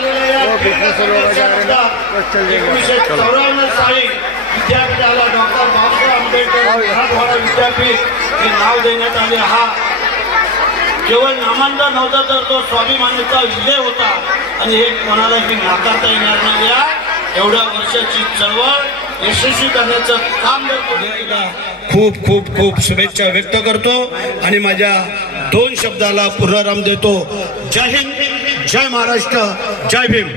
झालेल्या या 1994 साली विद्यापीठाला डॉक्टर बाबासाहेब आंबेडकर मराठवाडा विद्यापीठ हे नाव देण्यात आले. हा केवळ नामांतर नव्हता तर तो स्वाभिमानाचा विजय होता आणि हे कोणालाही नाकारता येणार नाही. या एवढ्या वर्षाची चळवळ यशस्वी करण्याचं काम खूप खूप खूप शुभेच्छा व्यक्त करतो आणि माझ्या 2 शब्दाला पूर्णराम देतो. जय हिंद, जय महाराष्ट्र, जय भीम.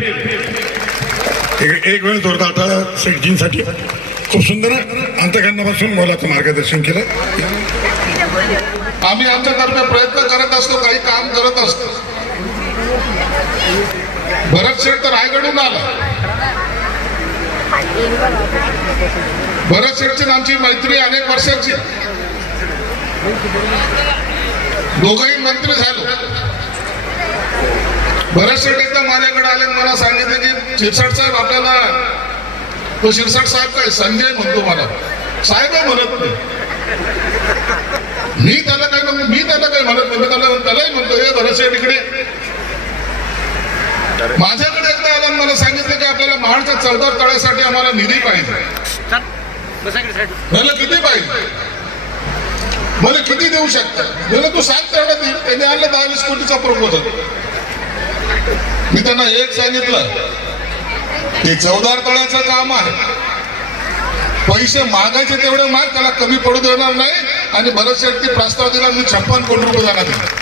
एक वेळ जोरदार टाळ्या शेठजींसाठी. खूप सुंदर अंतःकरणापासून मोलाचं मार्गदर्शन केलं. आम्ही आमच्यातर्फे प्रयत्न करत असतो, काही काम करत असतो. भरत शेठ तर रायगडहून आला. भरत शेठची आमची मैत्री अनेक वर्षांची. दोघंही मंत्री झालो. भरत शेठ एकदा माझ्याकडे आले, मला सांगितलं की शिरसाट साहेब आपल्याला, तो शिरसाट साहेब काय संजय म्हणतो मला, साहेब म्हणत नाही. मी त्याला काय म्हणतो, मी त्याला काय म्हणत नाही, मी त्यालाही म्हणतो हे भरत शेठ इकडे. माझ्याकडे एकदा आला, मला सांगितलं की आपल्याला महाडच्या चौदार तळ्यासाठी आम्हाला निधी पाहिजे. मला किती पाहिजे, मला किती देऊ शकता, मला तू सांग तेवढं देईल. त्यांनी आणलं 10-20 कोटीचा प्रपोजल. मी त्यांना एक सांगितलं की चौदार तळ्याचं काम आहे, पैसे मागायचे तेवढे माग, त्याला कमी पडू देणार नाही. आणि भरत शेट्टी प्रस्ताव दिला, मी 56 कोटी रुपये त्यांना दिले.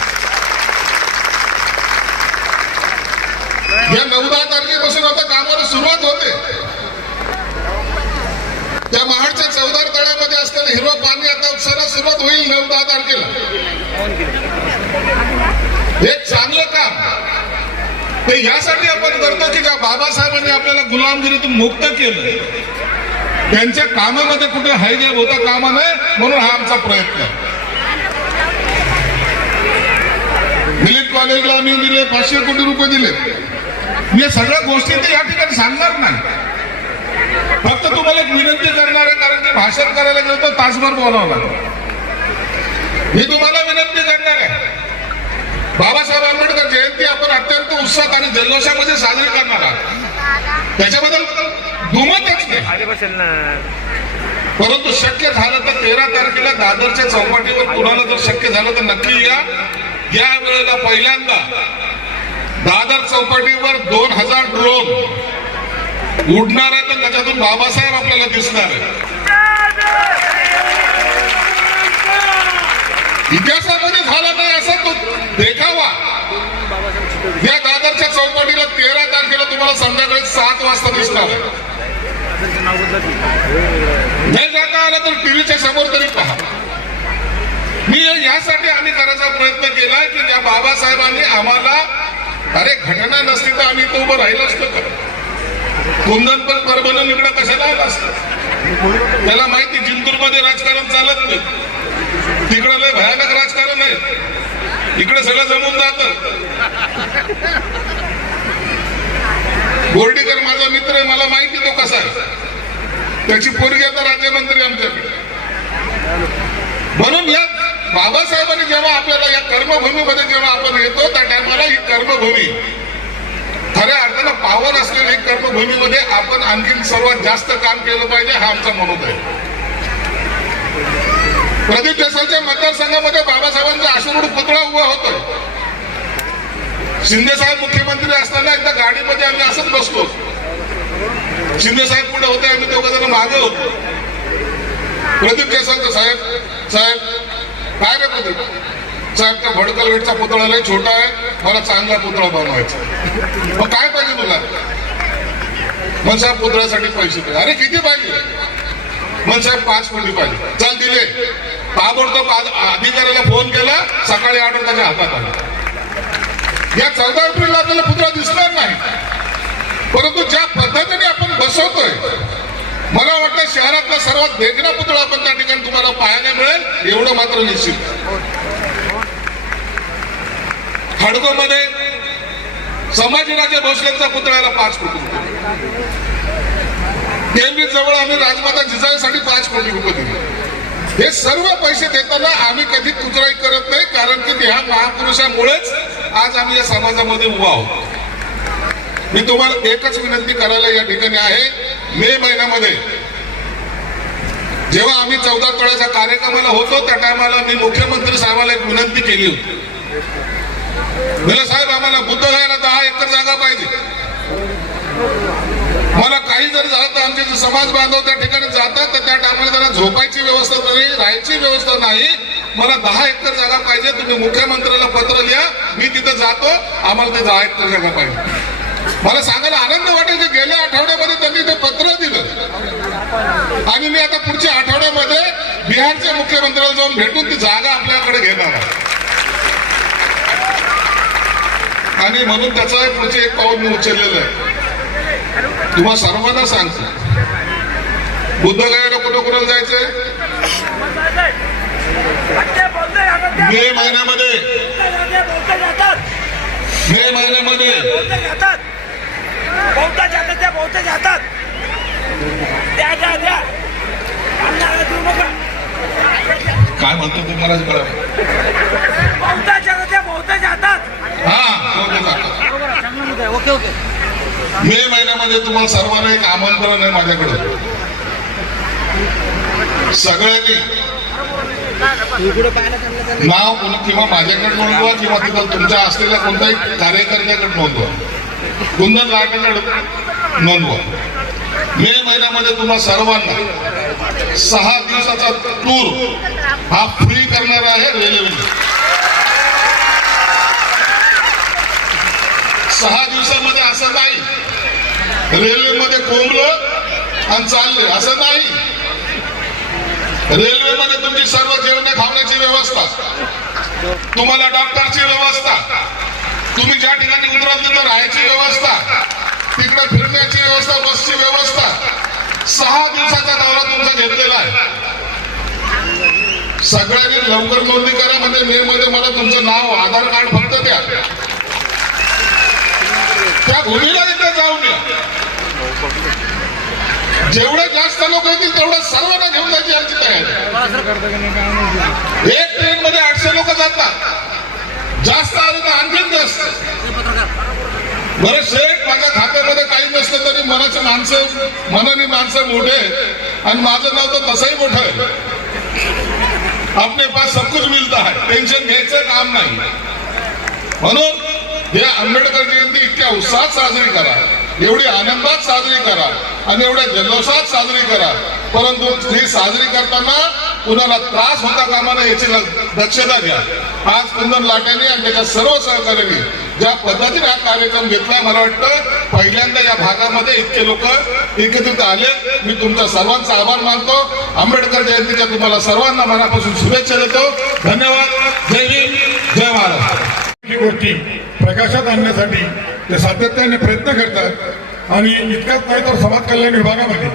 या 9-10 तारखेपासून आता कामाला सुरुवात होते. त्या महाडच्या चौदार तळ्यामध्ये असताना हिरवं पाणी आता उपसायला सुरुवात होईल 9-10 तारखेला. एक चांगलं काम ते यासाठी आपण करतो की ज्या बाबासाहेबांनी आपल्याला गुलामगिरीतून मुक्त केलं, त्यांच्या कामामध्ये कुठे हायगॅप होता कामा नये, म्हणून हा आमचा प्रयत्न. मिलिट कॉलेजला आम्ही दिले 500 कोटी रुपये दिले. मी सगळ्या गोष्टी ते या ठिकाणी सांगणार नाही, फक्त तुम्हाला एक विनंती करणार आहे, कारण की भाषण करायला गेलो तर तासभर बोलावं लागेल. मी तुम्हाला विनंती करणार आहे, बाबासाहेब आंबेडकर जयंती आपण अत्यंत उत्साहात आणि जल्लोषामध्ये साजरी करणार आहोत, त्याच्याबद्दल दुमतच नाही. परंतु शक्य झालं तर 13 तारखेला दादरच्या चौपाटीवर कुणाला जर शक्य झालं तर नक्की या. या वेळेला पहिल्यांदा दादर चौपाटीवर 2000 ड्रोन उडणार आहे, तर त्याच्यातून बाबासाहेब आपल्याला दिसणार आहे. इतिहासामध्ये झाला नाही असा तो देखावा या दादरच्या चौपाटीला 13 तारखेला तुम्हाला संध्याकाळी 7 वाजता दिसणार. नाही जाता आला तर टीव्हीच्या समोर तरी पहा. मी यासाठी आम्ही करायचा प्रयत्न केला की ज्या बाबासाहेबांनी आम्हाला, अरे घटना नसती तर आम्ही तो उभं राहिलो असतो का? कुंदन पण परभणी इकडं कशाला आला असतं? त्याला माहिती जिंतूरमध्ये राजकारण चालत नाही, तिकडं लय भयानक राजकारण आहे, इकडे सगळं जमून जात. बोर्डीकर माझा मित्र आहे, मला माहिती तो कसा आहे. त्याची पोरगी आता राज्यमंत्री आमच्याकडे. म्हणून या बाबासाहेबांनी जेव्हा आपल्याला या कर्मभूमीमध्ये जेव्हा आपण येतो, त्या टायमाला ही कर्मभूमी खऱ्या अर्थानं पावन असलेल्या कर्मभूमीमध्ये आपण आणखी सर्वात जास्त काम केलं पाहिजे, हा आमचा मनोद आहे. प्रदीप देसाईच्या मतदारसंघामध्ये बाबासाहेबांचा अश्रूढ पुतळा उभा होतोय. शिंदे साहेब मुख्यमंत्री असताना एकदा गाडीमध्ये आम्ही असंच बसलो, शिंदे साहेब पुढे होते, आम्ही 2 जण मागे होतो. प्रदीप देसाईचा साहेब काय रे प्रदीप साहेब, त्या भडकलगडचा पुतळा लय छोटा आहे, मला चांगला पुतळा बनवायचा. मग काय पाहिजे तुला? मग साहेब पुतळ्यासाठी पैसे पाहिजे. अरे किती पाहिजे? मग साहेब 5 कोटी पाहिजे. चाल दिले. ताबडतोब अधिकाऱ्याला फोन केला, सकाळी 8 त्याच्या हातात आला. या 14 एप्रिलला आपल्याला पुतळा दिसणार नाही, परंतु ज्या पद्धतीने आपण बसवतोय, मला वाटतं शहरातला सर्वात देखणा पुतळा आपण त्या ठिकाणी तुम्हाला पाहायला मिळेल, एवढं मात्र निश्चित. खडकोमध्ये संभाजीराजे भोसलेंचा पुतळ्याला 5 कोटी रुपये. केंद्रीय जवळ आम्ही राजमाता जिजाऊसाठी 5 कोटी रुपये दिले. हे सर्व पैसे देताना आम्ही कधी कुचराई करत नाही, कारण की ह्या महापुरुषामुळेच आज आम्ही या समाजामध्ये उभा आहोत. मी तुम्हाला एकच विनंती करायला या ठिकाणी आहे, मे महिन्यामध्ये जेव्हा आम्ही 14 तोळ्याच्या कार्यक्रमाला होतो त्या टायमाला मी मुख्यमंत्री साहेबाला एक विनंती केली होती. म्हणलं साहेब आम्हाला बुद्धगयाला 10 एकर जागा पाहिजे. मला काही जर झालं तर आमचे जे समाज बांधव त्या ठिकाणी जातात तर त्या टायमाला त्यांना झोपायची व्यवस्था नाही, राहायची व्यवस्था नाही. मला 10 एकर जागा पाहिजे, तुम्ही मुख्यमंत्र्याला पत्र लिहा, मी तिथं जातो, आम्हाला ते 10 एकर जागा पाहिजे. मला सांगायला आनंद वाटेल की गेल्या आठवड्यामध्ये त्यांनी ते पत्र दिलं आणि मी आता पुढच्या आठवड्यामध्ये बिहारच्या मुख्यमंत्र्याला जाऊन भेटून ती जागा आपल्याकडे घेणार आहे. आणि म्हणून त्याचा पुढचे एक पाऊल मी उचललेलं आहे. तुम्हा सर्वांना सांगतो, बुद्धगयाला कुठं कुठं जायचंय? मे महिन्यामध्ये काय म्हणतो तुम्हाला मे महिन्यामध्ये तुम्हाला सर्वांना एक आमंत्रण आहे माझ्याकडे. सगळ्यांनी नाव किंवा माझ्याकडे नोंदवा किंवा तिथं तुमच्या असलेल्या कोणत्याही कार्यकर्त्याकडे नोंदवा, कुंदन लाटेकडे नोंदवा. मे महिन्यामध्ये तुम्हाला सर्वांना 6 दिवसाचा टूर हा फ्री करणार आहे रेल्वेने. 6 दिवसामध्ये असं नाही रेल्वेमध्ये कोंबलं आणि चालले, असं नाही. रेल्वेमध्ये तुमची सर्व जेवण खाण्याची व्यवस्था, तुम्हाला डॉक्टरची व्यवस्था, तुम्ही ज्या ठिकाणी उतराल तिथं राहायची व्यवस्था, तिकडे फिरण्याची व्यवस्था, बसची व्यवस्था. 6 दिवसाचा दौरा तुमचा घेतलेला आहे. सगळ्यांनी लवकर नोंदणी करा. म्हणजे मे मध्ये मला तुमचं नाव, आधार कार्ड फक्त द्या. त्या भूमीला तिथे जाऊन या. जेवढे जास्त लोक येतील तेवढं सर्वांना घेऊन जायची आमची तयारी. एक ट्रेन मध्ये 800 लोक जातात, जास्त आले तर आणखीन जास्त. बरं शेठ, माझ्या खात्यामध्ये काही नसलं तरी मनाने माणसं मोठे आणि माझं नाव तर तसंही मोठं आहे. आपले पास सब कुछ मिळतं आहे, टेन्शन घ्यायचं काम नाही. म्हणून हे आंबेडकर जयंती इतक्या उत्साहात साजरी करा, एवढी आनंदात साजरी करा आणि एवढ्या जल्लोषात साजरी करा. परंतु ही साजरी करताना कुणाला त्रास होता कामा नये याची दक्षता घ्या. आज कुंदन लाटेने आणि त्याच्या सर्व सहकार्यांनी ज्या पद्धतीने हा कार्यक्रम घेतला, मला वाटतं पहिल्यांदा या भागामध्ये इतके लोक एकत्रित आले. मी तुमच्या सर्वांचा आभार मानतो. आंबेडकर जयंतीच्या तुम्हाला सर्वांना मनापासून शुभेच्छा देतो. धन्यवाद. जय हिंद, जय महाराष्ट्र. ही गोष्टी प्रकाशात आणण्यासाठी ते सातत्याने प्रयत्न करतात आणि इतकाच नाही तर समाज कल्याण विभागामध्ये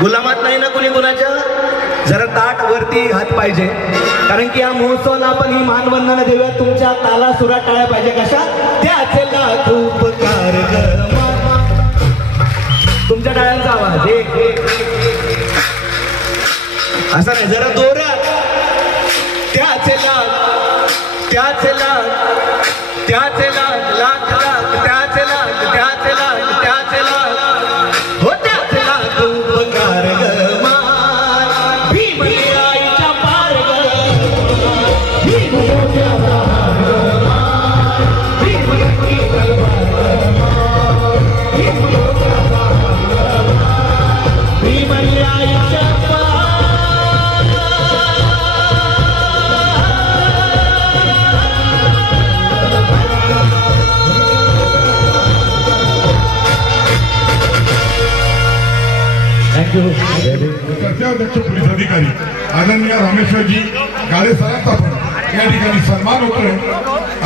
गुलामात नाही ना कुणी कुणाच्या. जरा ताट वरती हात पाहिजे, कारण की या महोत्सवाला आपण ही मानवंदना देऊया. तुमच्या ताला सुरात टाळ्या पाहिजे. कशा? त्याचे लाख उपकार तुमच्या टाळ्यांचा आवाज असा नाही, जरा जोरात. त्याचे लाख, त्याचे लाख, त्याचे लाख, लाख लाख, त्याचे लाख, त्याचे लाख, त्याचे लाख, हो त्याचे लाख उपकार कर्तव्याध्यक्ष पोलीस अधिकारी आदरणीय रामेश्वरजी गाडे सरांचा पण या ठिकाणी सन्मान होतोय.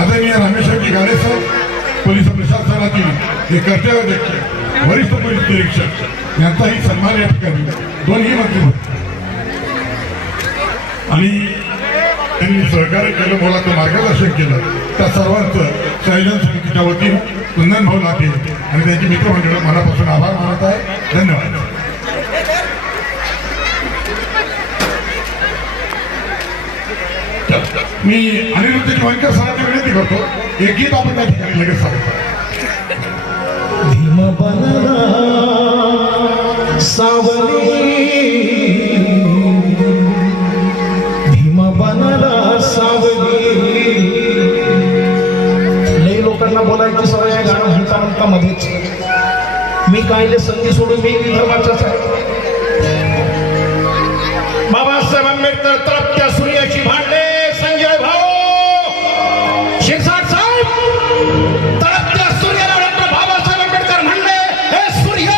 आदरणीय रामेश्वरजी गाडे सर पोलीस प्रशासनातील जे कर्तव्याध्यक्ष वरिष्ठ पोलीस निरीक्षक यांचाही सन्मान या ठिकाणी दोन्ही मंत्री होते आणि त्यांनी सहकार्य केलं, मोलाचं मार्गदर्शन केलं. त्या सर्वांचं शैलन समितीच्या वतीने कुंदन भाऊ लाटे आणि त्यांची मित्रमंडळ मनापासून आभार मानत आहे. धन्यवाद. मी अनिरुद्ध किंवानकर सरांची विनंती करतो, एक गीत आपण त्या ठिकाणी लगेच सांगतो. भीम बनला सावली, भीम बनला सावली. लई लोकांना बोलायची सवय आहे गाणं म्हणता म्हणता मध्येच. मी कायले संधी सोडून मी विदर्भाचाच आहे. बाबासाहेब आंबेडकर तळपत्या सूर्याची भांडले. संजय भाऊ शिरसाट साहेब तळपत्या सूर्याला डॉक्टर बाबासाहेब आंबेडकर म्हणले, हे सूर्य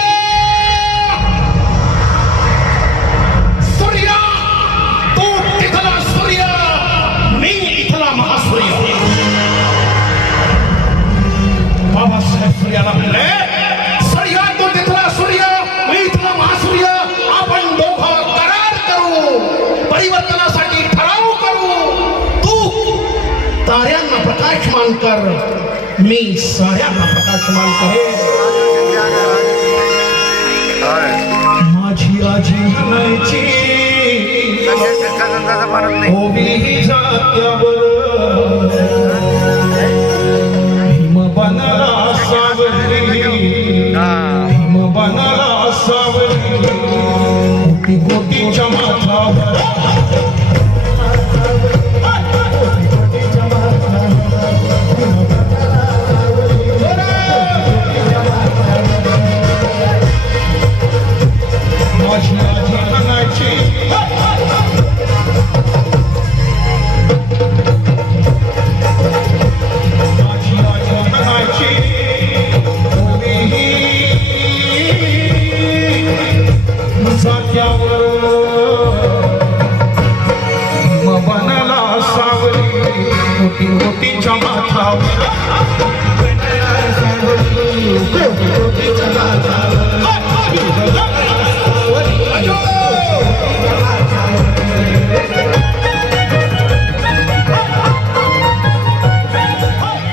सूर्य तू तिथला सूर्य, मी इथला महासूर्य. बाबासाहेब सूर्याला म्हणले, सूर्य तू तिथला सूर्य, मी इथला महासूर्य. आपण दोघं करार करू, परिवर्तनासाठी ठराव करू. तू ताऱ्यांना प्रकाशमान कर, मी साऱ्यांना प्रकाशमान करेन. माझी आजी म्हणायची, ओबी जात्यावर भीम बनला सावली, भीम बनला सावली. कोटी कोटीच्या माथावर माझी आजी म्हणायची, माझी आजी म्हणायची, जात्यावर भीम बनला सावली. कोटी कोटीच्या माथावर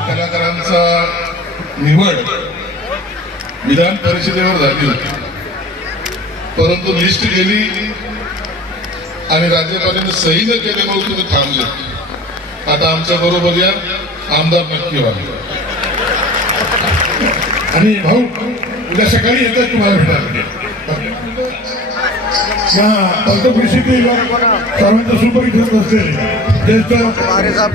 कलाकारांचा निवड विधान परिषदेवर झाली होती, परंतु लिस्ट गेली आणि राज्यपालांनी सही न केल्यामुळे तुम्ही थांबले. आता आमच्या बरोबर या आमदार नक्की व्हावे. आणि भाऊ उद्या सकाळी येतात तुम्हाला भेटायला. या पंतपरिषदेतील सर्वांच्या सुपरिचित असलेले ज्येष्ठ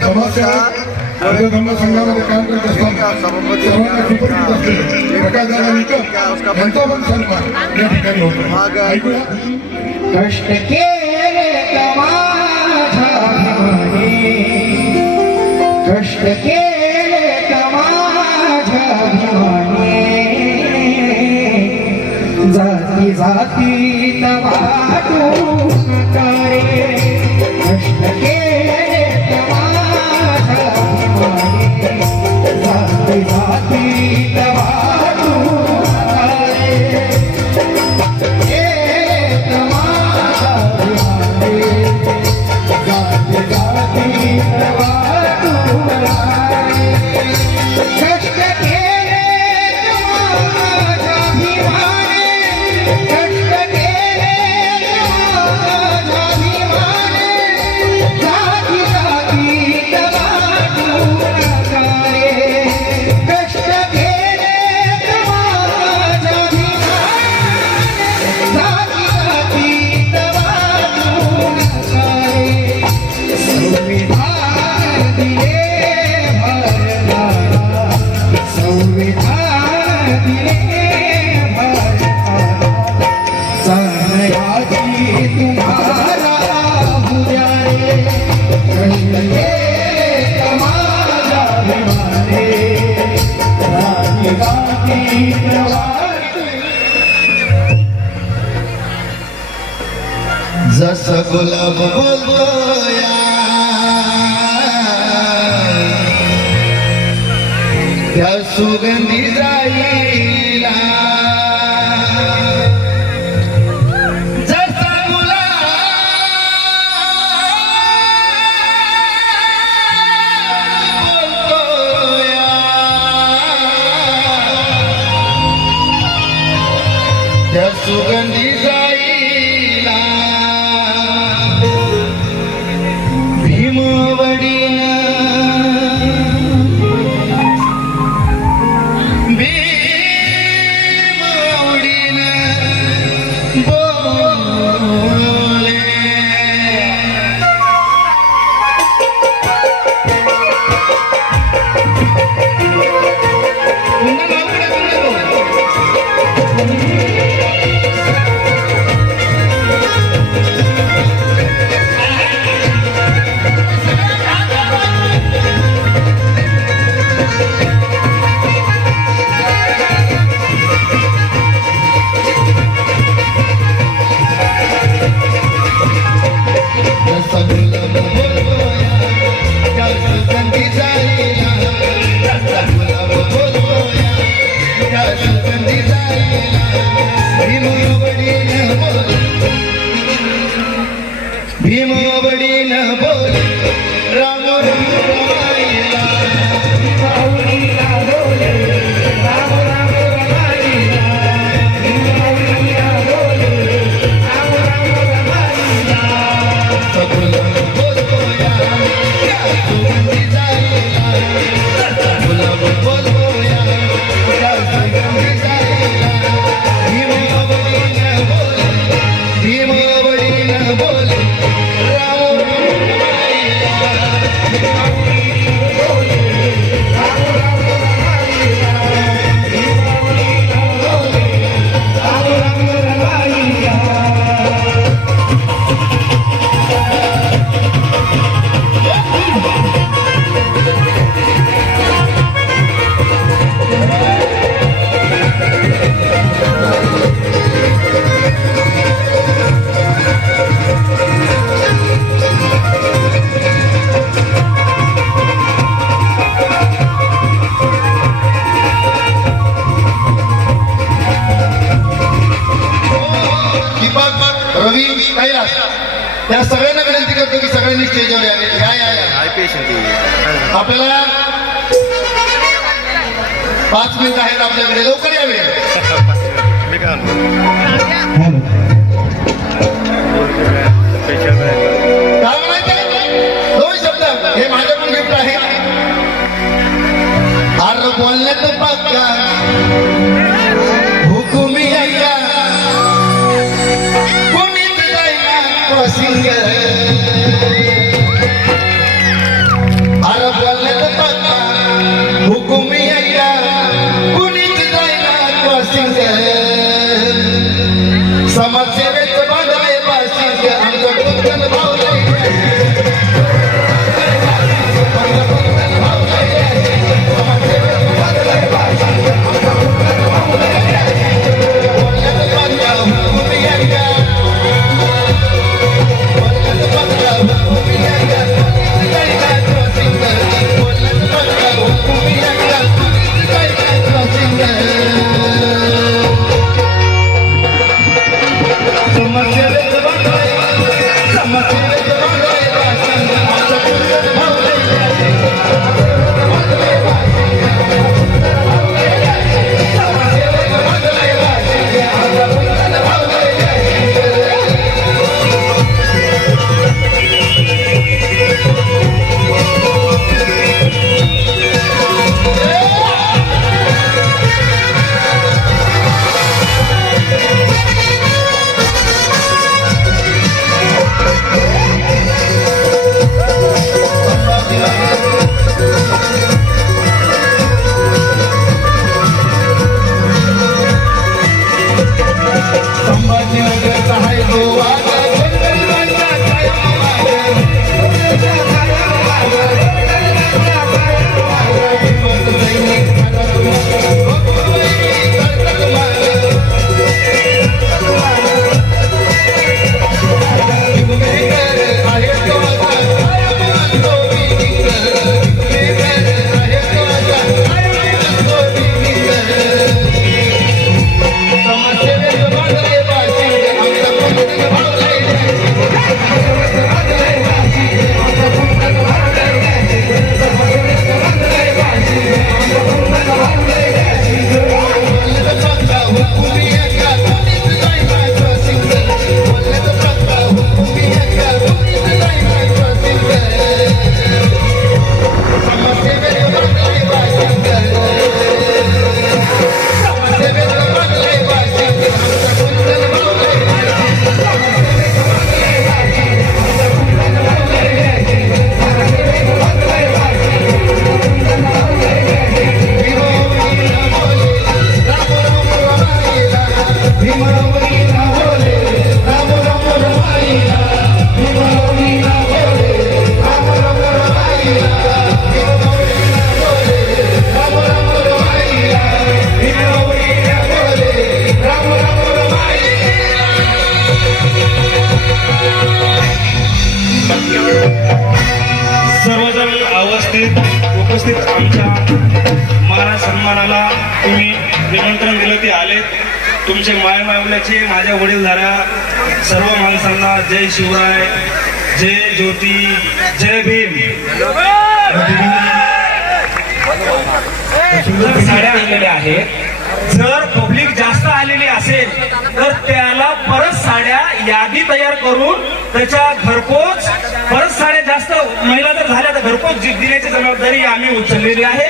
समाजसेवक धर्म संघामध्ये काम करत असताना सर्वांना सुपरिचित असलेले प्रकाशदादा निकम यांचा पण सन्मान या ठिकाणी होतो. ऐकूया. कष्ट केले माझ्या भीमाने, कष्ट केले माझ्या भीमाने. जाती जाती वाटून करे, कष्ट केले माझ्या भीमाने. जाती जाती वाटून करे, कष्ट केले जसं गुलाब बोलतोया त्या सुगंधी जाईला जसा गुलाब बोलतोया त्या सुगंधी जाईला भीमवडीन बोले भीमवडीन बोल राम राम रमाईला भीमवडीला बोल राम राम रमाईला भीमवडीला बोल राम राम रमाईला सगुलाब बोलतोया त्या सुगंधी जाईला सगुलाब बोलतोया त्या सुगंधी जाईला भीमवडीन बोल भीमवडीन बोल रवी कैलास त्या सगळ्यांना विनंती करतो की सगळ्यांनी स्टेजवर यावे या या या आपल्याला 5 मिनिट आहेत आपल्याकडे लवकर यावे काय म्हणायचं 2 शब्द हे माझ्याकडून गिफ्ट आहे अरे बोलण्यात पक्का हुकुमी अय्या सिंगर अरे बोलण्यात पक्का हुकुमी अय्या कुणीच जायना सिंगर समाजसेवेचं बांधले बाशिंग आमचं डोकं भावलंय हुकुमी अय्या निमंत्रण दिलं ते आले. तुमचे मायमावल्याचे माझ्या वडीलधाऱ्या सर्व माणसांना जय शिवराय, जय ज्योती, जय भीम. सुंदर साड्या आणलेल्या आहेत. जर पब्लिक जास्त आलेली असेल तर त्याला परत साड्या यादी तयार करून त्याच्या घरपोच परत साड्या जास्त महिला जर झाल्या तर घरपोच दिण्याची जबाबदारी आम्ही उचललेली आहे.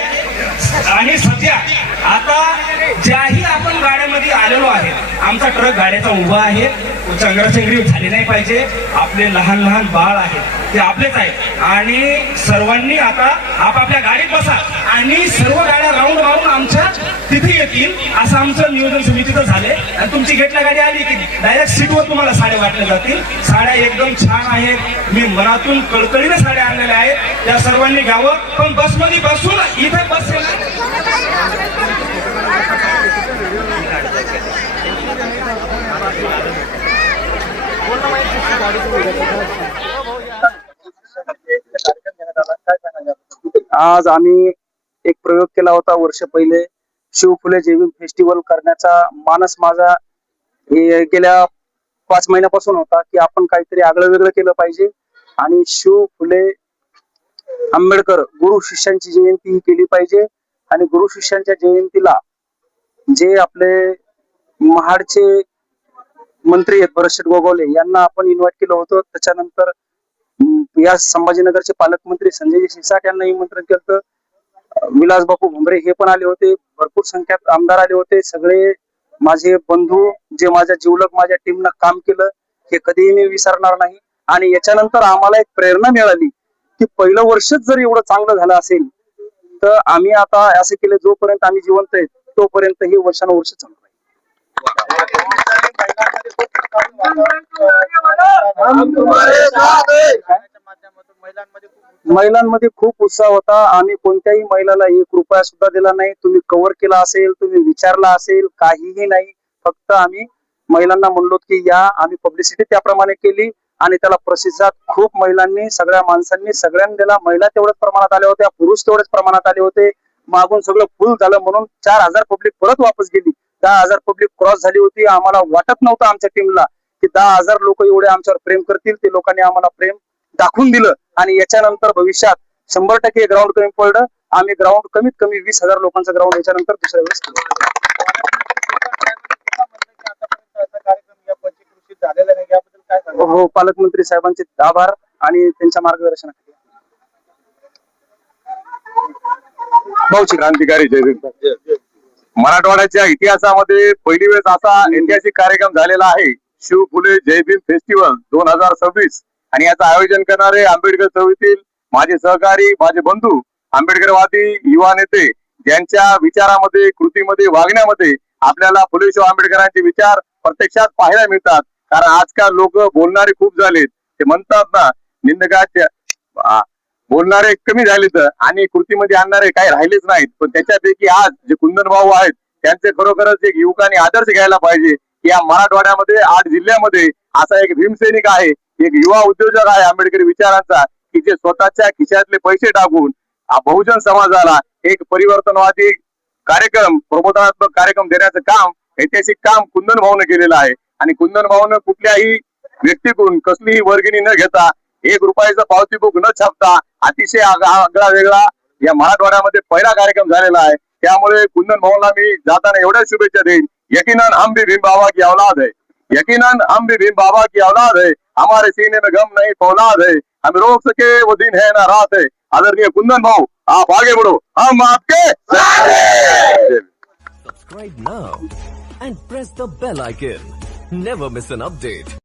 आणि सध्या आता ज्याही आपण गाड्यामध्ये आलेलो आहे, आमचा ट्रक गाड्याचा उभा आहे. चंगराचंगरी झाली नाही पाहिजे. आपले लहान लहान बाळ आहेत ते आपलेच आहेत. आणि सर्वांनी आता आपापल्या गाडीत बसा आणि सर्व गाड्या राऊंड मारून आमच्या तिथे येतील असं आमचं नियोजन समितीचं झालंय. आणि तुमची गेटला गाडी आली की डायरेक्ट सीटवर तुम्हाला साड्या वाटल्या जातील. साड्या एकदम छान आहेत. मी मनातून कळकळीने साड्या आणलेल्या आहेत. त्या सर्वांनी घ्यावं. पण बसमध्ये बसून इथे बस आज आम्ही एक प्रयोग केला होता वर्ष पहिले. शिव फुले जय भीम फेस्टिवल करण्याचा मानस माझा गेल्या 5 महिन्यापासून होता की आपण काहीतरी आगळं वेगळं केलं पाहिजे आणि शिव फुले आंबेडकर गुरु शिष्यांची जयंती केली पाहिजे. आणि गुरु शिष्यांच्या जयंतीला जे आपले महाडचे मंत्री आहेत भरतशेठ गोगावले यांना आपण इन्व्हाइट केलं होतं. त्याच्यानंतर या संभाजीनगरचे पालकमंत्री संजय शिरसाट यांना निमंत्रण केलं. विलास बापू भुमरे हे पण आले होते. भरपूर संख्यात आमदार आले होते. सगळे माझे बंधू जे माझ्या जिवलग माझ्या टीमनं काम केलं हे कधीही मी विसरणार नाही. आणि याच्यानंतर आम्हाला एक प्रेरणा मिळाली की पहिलं वर्षच जर एवढं चांगलं झालं असेल तर आम्ही आता असं केलं, जोपर्यंत आम्ही जिवंत आहेत तोपर्यंत हे वर्षानुवर्ष चालू राहील. महिलांमध्ये खूप उत्साह होता. आम्ही कोणत्याही महिलाला 1 रुपया सुद्धा दिला नाही. तुम्ही कव्हर केला असेल, तुम्ही विचारला असेल, काहीही नाही. फक्त आम्ही महिलांना म्हणलो की या. आम्ही पब्लिसिटी त्याप्रमाणे केली आणि त्याला प्रतिसाद खूप महिलांनी, सगळ्या माणसांनी, सगळ्यांनी दिला. महिला तेवढ्याच प्रमाणात आल्या होत्या, पुरुष तेवढ्याच प्रमाणात आले होते. मागून सगळं फुल झालं म्हणून 4000 पब्लिक परत वापस गेली. 10,000 पब्लिक क्रॉस झाली होती. आम्हाला वाटत नव्हतं आमच्या टीमला की 10,000 लोक एवढे आमच्यावर प्रेम करतील. ते लोकांनी आम्हाला प्रेम दाखवून दिलं. आणि याच्यानंतर भविष्यात 100% ग्राउंड कमी पडलं. आम्ही ग्राउंड कमीत कमी 20,000 लोकांचं ग्राउंड याच्यानंतर दुसऱ्या वेळेस केलं. हो, पालकमंत्री साहेबांचे आभार आणि त्यांच्या मार्गदर्शनाखाली. भाऊची क्रांतिकारी जय भीम. मराठवाड्याच्या इतिहासामध्ये पहिली वेळेस असा ऐतिहासिक कार्यक्रम झालेला आहे, शिव फुले जय भीम फेस्टिवल 2026. आणि याचं आयोजन करणारे आंबेडकर चळवळीतील माझे सहकारी, माझे बंधू, आंबेडकरवादी युवा नेते, ज्यांच्या विचारामध्ये, कृतीमध्ये, वागण्यामध्ये आपल्याला फुले शाहू आंबेडकरांचे विचार प्रत्यक्षात पाहायला मिळतात. कारण आजकाल लोक बोलणारे खूप झालेत. ते म्हणतात ना, निंदकाच्या बोलणारे कमी झालेत आणि कृतीमध्ये आणणारे काही राहिलेच नाहीत. पण त्याच्यापैकी आज जे कुंदन भाऊ आहेत त्यांचे खरोखरच एक युवकांनी आदर्श घ्यायला पाहिजे की या मराठवाड्यामध्ये 8 जिल्ह्यामध्ये असा एक भीमसैनिक आहे, एक युवा उद्योजक आहे आंबेडकरी विचारांचा, की जे स्वतःच्या खिशातले पैसे टाकून बहुजन समाजाला एक परिवर्तनवादी कार्यक्रम, प्रबोधनात्मक कार्यक्रम देण्याचं काम, ऐतिहासिक काम कुंदन भाऊने केलेलं आहे. आणि कुंदन भाऊनं कुठल्याही व्यक्तीकडून कसलीही वर्गणी न घेता, 1 रुपयाचं पावती बुक न छापता अतिशय आगळा वेगळा या मराठवाड्यामध्ये पहिला कार्यक्रम झालेला आहे. त्यामुळे कुंदन भाऊला मी जाताना एवढ्या शुभेच्छा देईन. यकीनन हम भी भीम बाबा की औलाद है, यकीनन हम भी भीम बाबा की औलाद है, हमारे सीने में गम नहीं फौलाद है, हम रोक सके वो दिन है ना रात है. आदरणीय कुंदन भाऊ, आप आगे बढ़ो, हम आपके साथ हैं. Subscribe now and press the bell icon. Never miss an update.